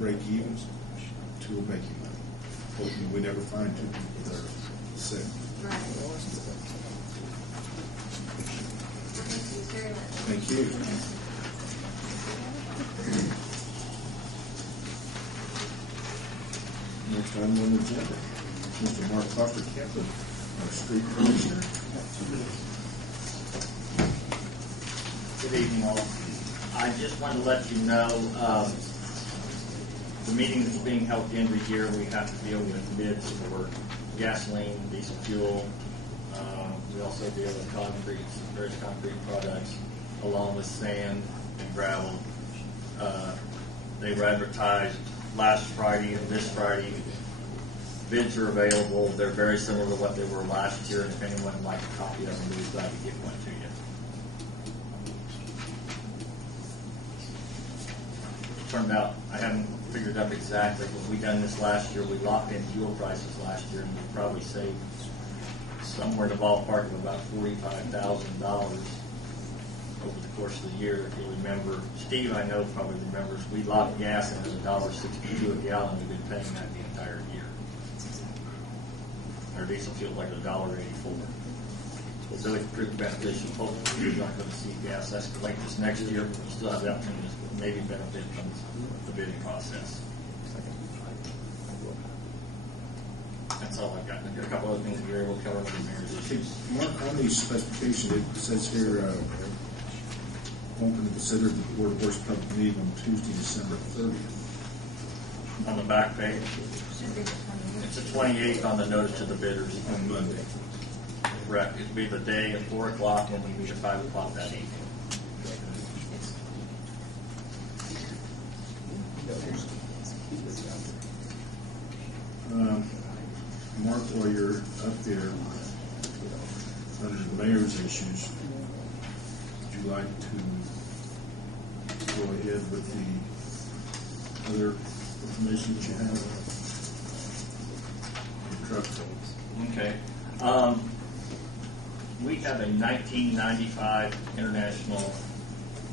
break even, two will make you money. Hopefully we never find two people that are sick. Right. Thank you very much. Thank you. Next item on the agenda, Mr. Mark Foster Kemper, our street commissioner. Good evening, all. I just wanted to let you know the meeting that's being held every year, we have to deal with bids for gasoline, diesel fuel. We also deal with concrete, various concrete products, along with sand and gravel. They were advertised last Friday and this Friday. Bids are available. They're very similar to what they were last year, and if anyone would like a copy of them, we'd be glad to get one to you. Turned out, I haven't figured up exactly, but we done this last year. We locked in fuel prices last year, and we probably saved somewhere in the ballpark of about $45,000 over the course of the year. If you remember, Steve, I know probably remembers, we locked gas in at $1.62 a gallon. We've been paying that the entire year. Our diesel fuel like $1.84. It's really proved beneficial. Hopefully, we're not going to see gas escalate this next year, but we still have the opportunity to maybe benefit from the bidding process. That's all I've got. I've got a couple other things that we're able to cover with the mayor's issues. Mark, on these specifications, it says here, open to consider the Board of Works public meeting on Tuesday, December 30th. On the back page, it's the 28th on the notice to the bidders. On Monday. Correct. It'll be the day at 4 o'clock when we meet at 5 o'clock that evening. Mark, while you're up there, under the mayor's issues, would you like to go ahead with the other information that you have? Your truck rolls. Okay. We have a 1995 International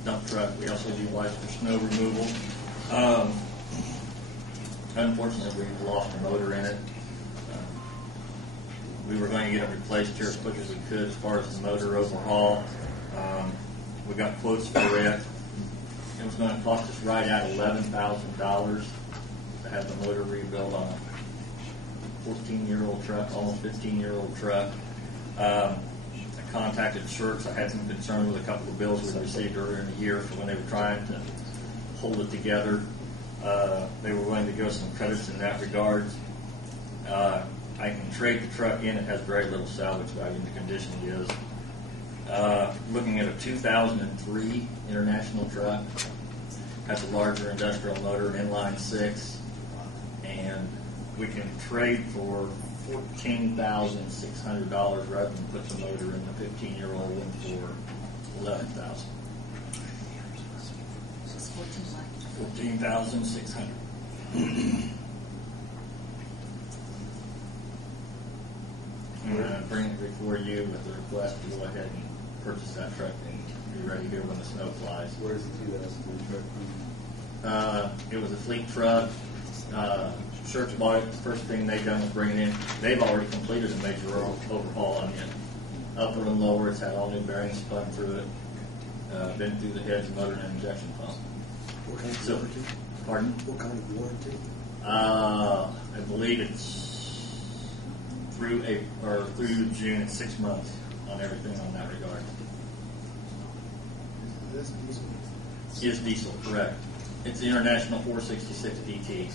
dump truck. We also do lights for snow removal. Unfortunately, we lost a motor in it. We were going to get it replaced here as quick as we could as far as the motor overhaul. We got quotes for it. It was going to cost us right at $11,000 to have the motor rebuilt on a 14-year-old truck, almost 15-year-old truck. I contacted Shirks. I had some concern with a couple of bills we received earlier in the year for when they were trying to hold it together. They were willing to give us some credits in that regard. I can trade the truck in. It has very little salvage value in the condition it is. Looking at a 2003 International truck. Has a larger industrial motor, inline 6, and we can trade for $14,600 rather than put the motor in the 15-year-old one for $11,000. $14,600. I'm going to bring it before you with the request to go ahead and purchase that truck and be ready here when the snow flies. Where's the 2003 truck from? It was a fleet truck. Church bought it. The first thing they done was bring it in. They've already completed a major overhaul on it. Upper and lower, it's had all new bearings spun through it. Been through the heads, motor, and injection pump. What kind of So, warranty? pardon? What kind of warranty? I believe it's through June. It's 6 months on everything on that regard. That's diesel. Is diesel, correct? It's the International 466 DT.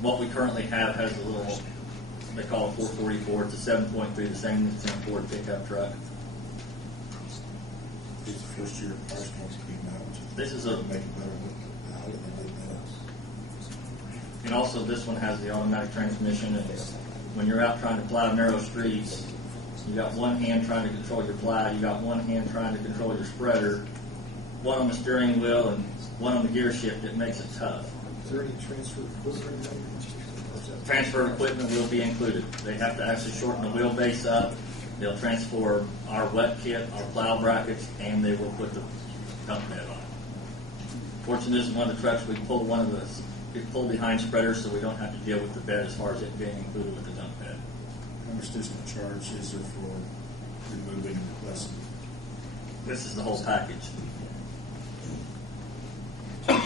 What we currently have has a little, they call it 444. It's a 7.3, the same as a Ford pickup truck. It's the first year price wants to be announced. This is a, Make it better look how they make that. and also this one has the automatic transmission. And when you're out trying to plow narrow streets, you got one hand trying to control your plow, you got one hand trying to control your spreader, one on the steering wheel and one on the gear shift. It makes it tough. Is there any transfer equipment? Transfer equipment will be included. They have to actually shorten the wheelbase up. They'll transfer our wet kit, our plow brackets, and they will put the dump bed on. Fortunate isn't one of the trucks, we pull behind spreaders so we don't have to deal with the bed as far as it being included with the dump bed. How much additional charge is there for removing less? This is the whole package. So 11,000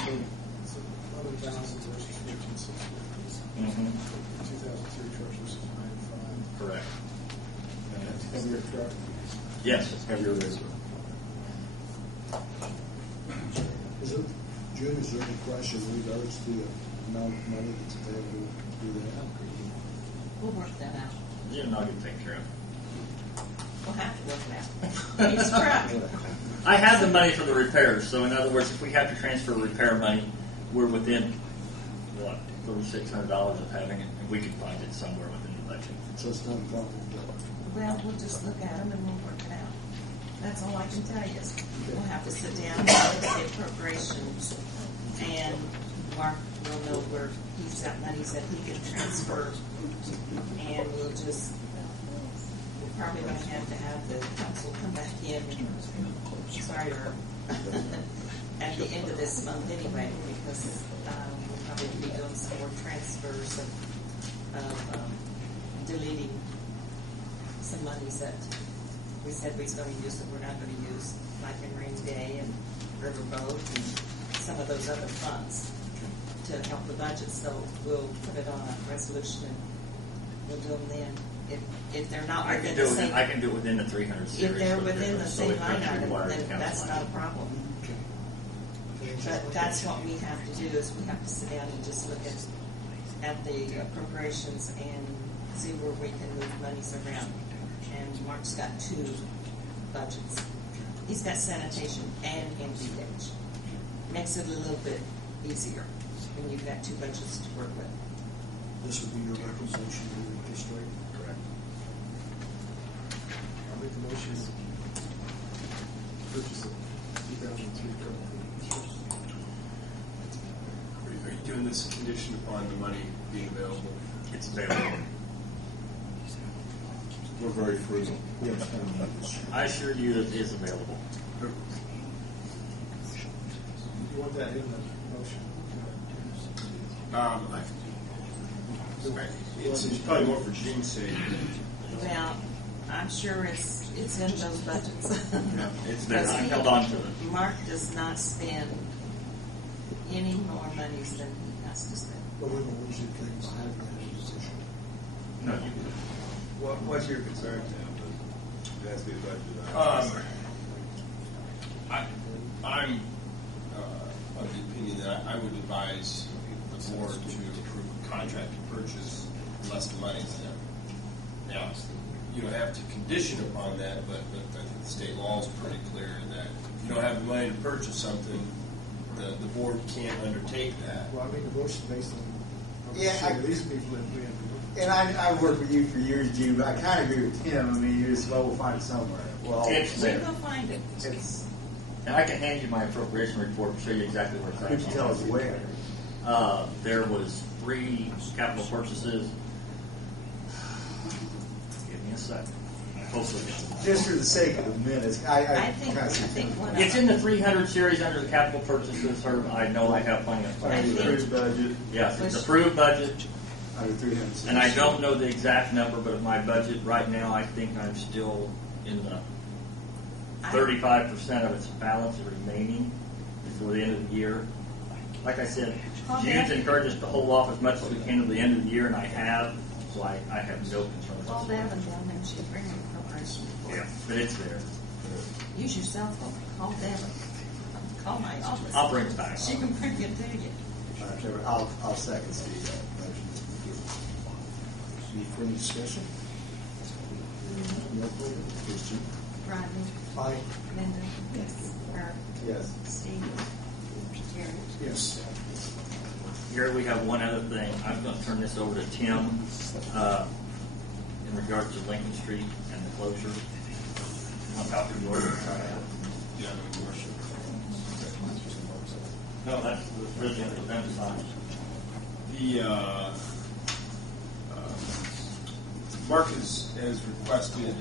versus 14,650. Mm-hmm. 2003 trucks versus 95. Correct. Heavier truck? Yes. Heavier labor. June, is there any question in regards to the amount of money that's available to do that? We'll work that out. You know, you take care of it. We'll have to work it out. It's crap. I have the money for the repairs, so in other words, if we have to transfer repair money, we're within, what, $3,600 of having it, and we can find it somewhere within the budget. So it's not a problem. Well, we'll just look at them and we'll work it out. That's all I can tell you is we'll have to sit down and look at the appropriations, and Mark will know where he's got monies that he can transfer, and we'll probably going to have the council come back in, or at the end of this month anyway, because we'll probably be doing some more transfers of deleting some monies that we said we was going to use that we're not going to use, like in rainy day and riverboat and some of those other funds to help the budget. So we'll put it on a resolution and we'll do them then. If they're not within the same, I can do it within the 300 series. if they're within the so same it line doesn't item, require then council that's not a action. problem. But that's what we have to do, is we have to sit down and just look at the appropriations and see where we can move monies around. And Mark's got two budgets. He's got sanitation and MVH. Makes it a little bit easier when you've got two budgets to work with. This would be your recommendation to move this straight? Correct. I'll make the motion to purchase a 2003 truck. Are you doing this conditioned upon the money being available? It's available. We're very frugal. We have spent money this year. I assure you that it is available. You want that in the motion? It's probably more for Gene's sake. Well, I'm sure it's in those budgets. It's there. I held on to it. Mark does not spend any more monies than he has to spend. But we don't usually think behind that position. No, you What's your concern, Tim? It has to be a budget. I'm of the opinion that I would advise the board to approve a contract to purchase unless the money's there. Now, you don't have to condition upon that, but I think the state law is pretty clear that if you don't have the money to purchase something, the board can't undertake that. Well, I mean, the motion based on these people that we have to look at. And I've worked with you for years, Gene, but I kind of agree with Tim. I mean, you just, well, we'll find it somewhere. Well, It's We there. will find it. it's, And I can hand you my appropriation report and show you exactly where it's at. could you tell us where? There was 3 capital purchases. Give me a second. Hopefully it's- Just for the sake of the minutes, I think one of It's in the 300 series under the capital purchases. Or I know I have plenty of I Under funds. the think- approved budget, Yes, it's approved budget, under 300. and I don't know the exact number, but of my budget right now, I think I'm still in the 35% of its balance remaining before the end of the year. Like I said, June's encouraged us to hold off as much as we can to the end of the year, and I have, so I have no concerns. Call Devin down and she'll bring an appropriation report. Yeah, but it's there. Use your cell phone. Call Devin. Call my office. I'll bring it back. She can bring it to you. All right, Trevor, I'll second Steve's motion. Any further discussion? No further? Please, Jim. Rodney, Aye. Linda. Yes. Herb. Yes. Steve. Jerry. Yes. Here we have one other thing. I'm going to turn this over to Tim in regards to Lincoln Street and the closure. On top of yours. Yeah, no worship. No, that's the original event sign. The Mark has requested